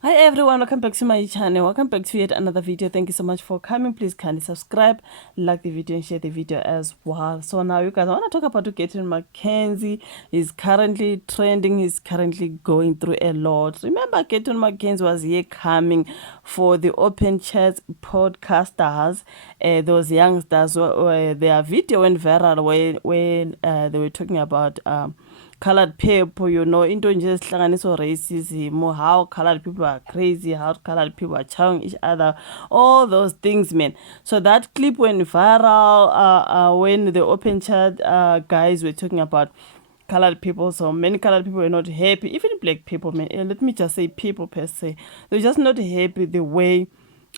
Hi everyone, welcome back to my channel. Welcome back to yet another video. Thank you so much for coming. Please kindly subscribe, like the video and share the video as well. So now you guys, I want to talk about Gayton Mckenzie. He's currently trending. He's currently going through a lot. Remember, Gayton Mckenzie was here coming for the Open Chat podcasters. Those youngsters, their video went viral when they were talking about colored people, into nje esihlanganiso racism, how colored people are crazy, how colored people are chowing each other, all those things, man. So that clip went viral when the Open Chat guys were talking about colored people. So many colored people were not happy, even black people, man. Let me just say people per se, they're just not happy the way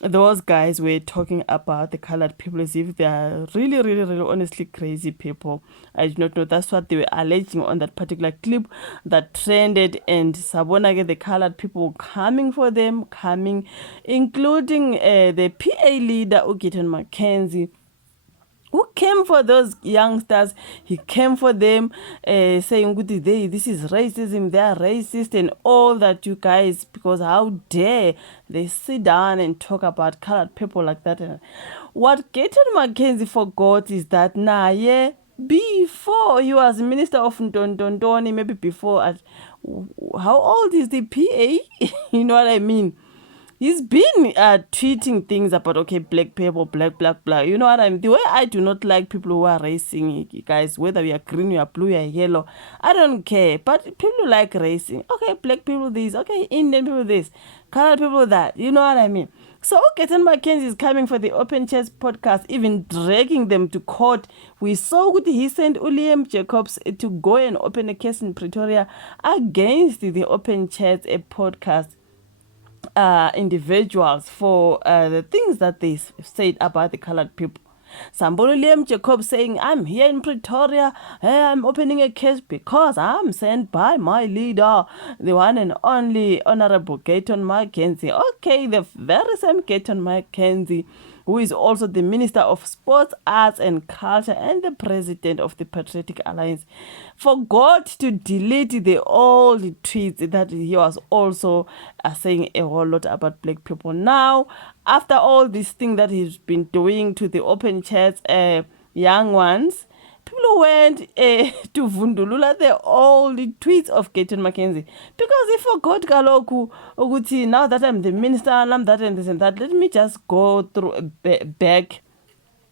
those guys were talking about the colored people as if they are really, really, really honestly crazy people. I do not know. That's what they were alleging on that particular clip that trended, and Sabonage, the colored people coming for them, including the PA leader, Gayton Mckenzie, who came for those youngsters. He came for them, saying, this is racism, they are racist and all that, you guys, because how dare they sit down and talk about colored people like that. And what Gayton Mckenzie forgot is that, before he was Minister of Ndondondoni, maybe before, how old is the PA? You know what I mean? He's been tweeting things about, okay, black people, black, you know what I mean? The way I do not like people who are racing, guys, whether you are green, you are blue, you are yellow, I don't care. But people who like racing, okay, black people this, okay, Indian people this, colored people that, you know what I mean? So Gayton Mckenzie is coming for the Open Chats podcast, even dragging them to court. We saw that he sent William Jacobs to go and open a case in Pretoria against the Open Chats podcast individuals for the things that they said about the colored people. Somebody, Liam Jacob, saying, I'm here in Pretoria, I'm opening a case because I'm sent by my leader, the one and only Honorable Gayton Mckenzie. Okay, the very same Gayton Mckenzie, who is also the Minister of Sports, Arts and Culture and the President of the Patriotic Alliance, forgot to delete the old tweets that he was also saying a whole lot about black people. Now, after all this thing that he's been doing to the Open Chats young ones, people went to vundulula the old tweets of Gayton Mckenzie, because he forgot kaloku ukuthi now that I'm the minister, I'm that and this and that, let me just go through back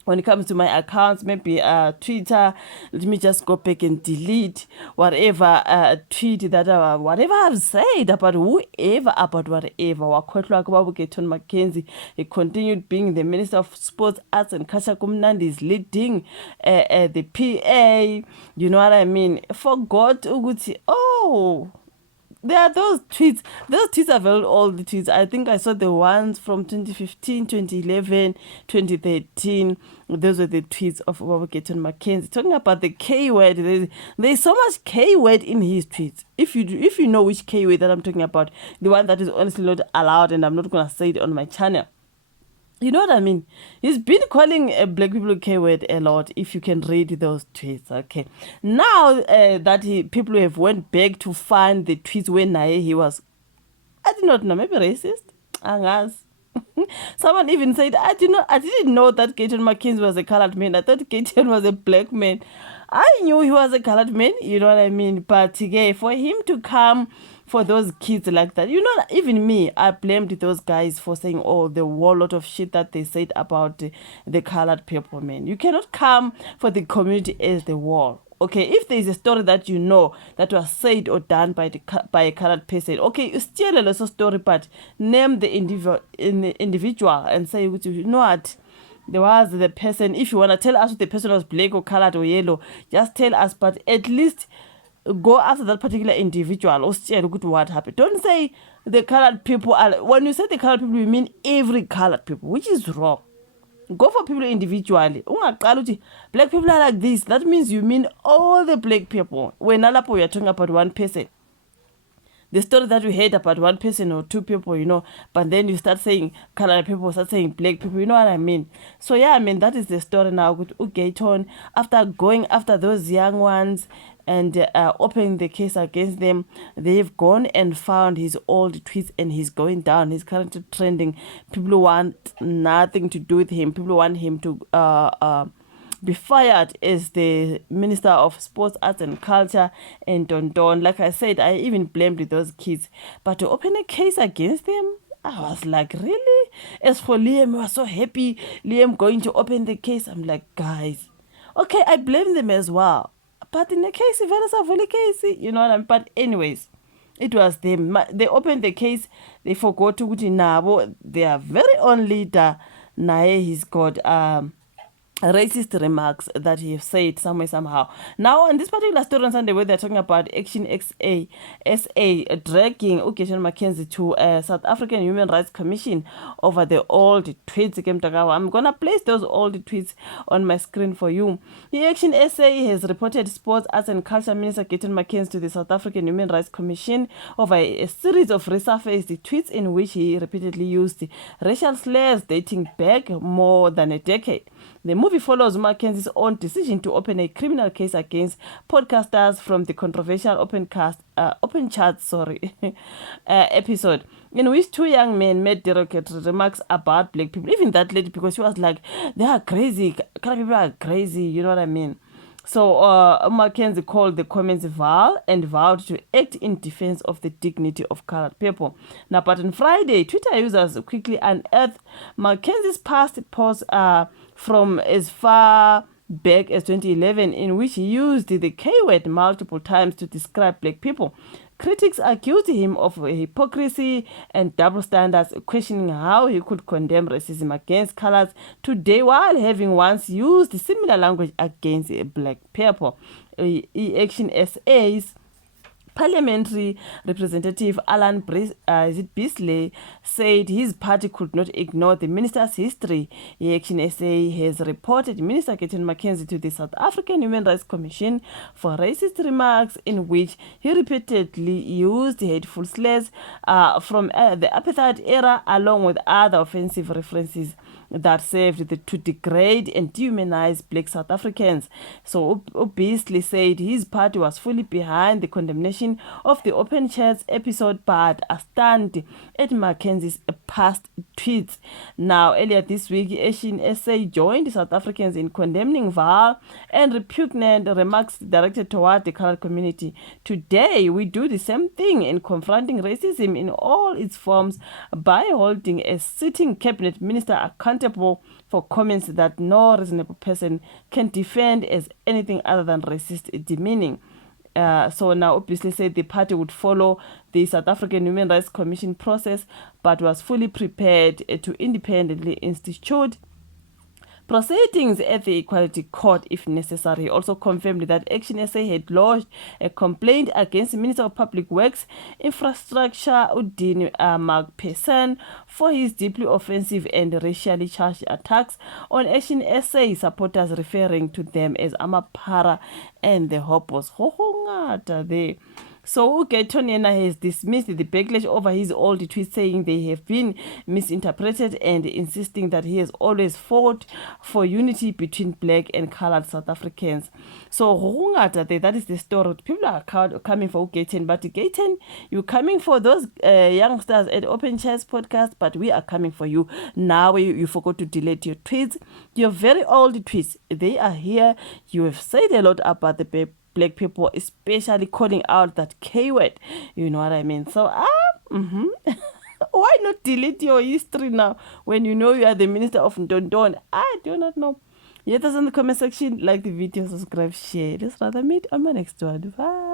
when it comes to my accounts, maybe Twitter, let me just go back and delete whatever tweet that whatever I've said about whoever, about whatever. Wakhohlwa kubaba Gayton Mckenzie, he continued being the Minister of Sports, Arts and Culture. Kumnandi is leading the PA, you know what I mean? Forgot ukuthi, there are those tweets. Those tweets are very old tweets. I think I saw the ones from 2015, 2011, 2013. Those were the tweets of Gayton Mckenzie talking about the K word. There's so much K word in his tweets. If you know which K word that I'm talking about, the one that is honestly not allowed, and I'm not gonna say it on my channel. You know what I mean? He's been calling black people K-word a lot, if you can read those tweets, okay? Now that people have went back to find the tweets when he was, I do not know, maybe racist? Angas. Someone even said, I didn't know that Gayton Mckenzie was a colored man. I thought Gayton was a black man. I knew he was a colored man, you know what I mean? But yeah, for him to come for those kids like that, you know, even me, I blamed those guys for saying, the whole lot of shit that they said about the colored people, man. You cannot come for the community as the wall. Okay, if there is a story that you know that was said or done by a colored person, okay, you still a lesser story, but name the individual and say, you know what, there was the person. If you want to tell us if the person was black or colored or yellow, just tell us, but at least go after that particular individual or still look at what happened. Don't say the colored people are, when you say the colored people, you mean every colored people, which is wrong. Go for people individually. Black people are like this. That means you mean all the black people. When Alapo, you're talking about one person. The story that we heard about one person or two people, you know, but then you start saying colored people, start saying black people, you know what I mean? So yeah, I mean, that is the story now with Gayton. After going after those young ones, and opening the case against them. They've gone and found his old tweets, and he's going down. He's currently trending. People want nothing to do with him. People want him to be fired as the Minister of Sports, Arts and Culture and Don. Like I said, I even blamed those kids. But to open a case against them, I was like, really? As for Liam, I was so happy Liam going to open the case. I'm like, guys, okay, I blame them as well. But in the case, you know what I mean? But anyways, it was them. They opened the case. They forgot to put in Nabo, their very own leader. Nae, he's got racist remarks that he said somehow. Now, on this particular story on Sunday, where they're talking about Action SA dragging Gayton Mckenzie to South African Human Rights Commission over the old tweets. I'm gonna place those old tweets on my screen for you. The Action SA has reported Sports, Arts and Culture Minister Gayton Mckenzie to the South African Human Rights Commission over a series of resurfaced tweets in which he repeatedly used racial slurs dating back more than a decade. The movie follows Mackenzie's own decision to open a criminal case against podcasters from the controversial Open Chat episode, in which two young men made derogatory remarks about black people. Even that lady, because she was like, they are crazy, colored people are crazy, you know what I mean? So Mckenzie called the comments vile and vowed to act in defense of the dignity of colored people. Now, but on Friday, Twitter users quickly unearthed Mackenzie's past posts from as far back as 2011, in which he used the K-word multiple times to describe black people. Critics accused him of hypocrisy and double standards, questioning how he could condemn racism against colors today while having once used similar language against black people. Action SA's Parliamentary Representative Alan Beasley said his party could not ignore the minister's history. Action SA has reported Minister Gayton Mckenzie to the South African Human Rights Commission for racist remarks in which he repeatedly used hateful slurs from the apartheid era, along with other offensive references that served to degrade and dehumanize black South Africans. So Beasley said his party was fully behind the condemnation of the Open Chats episode, but are stunned at Mackenzie's past tweets. Now, earlier this week, Action SA joined South Africans in condemning vile and repugnant remarks directed toward the colored community. Today, we do the same thing in confronting racism in all its forms by holding a sitting cabinet minister accountable for comments that no reasonable person can defend as anything other than racist demeaning. So now obviously said the party would follow the South African Human Rights Commission process, but was fully prepared to independently institute proceedings at the Equality Court if necessary. He also confirmed that Action SA had lodged a complaint against the Minister of Public Works Infrastructure Udin Macpherson for his deeply offensive and racially charged attacks on Action SA supporters, referring to them as Amapara and the Hopos. So Gayton has dismissed the backlash over his old tweets, saying they have been misinterpreted and insisting that he has always fought for unity between black and colored South Africans. So that is the story. People are coming for Gayton, but Gayton, you're coming for those youngsters at Open Chats podcast, but we are coming for you. Now you forgot to delete your tweets, your very old tweets. They are here. You have said a lot about the black people, especially calling out that K-word. You know what I mean? So, why not delete your history now when you know you are the Minister of Don? I do not know. Let us in the comment section, like the video, subscribe, share. Let's rather meet on my next one. Bye.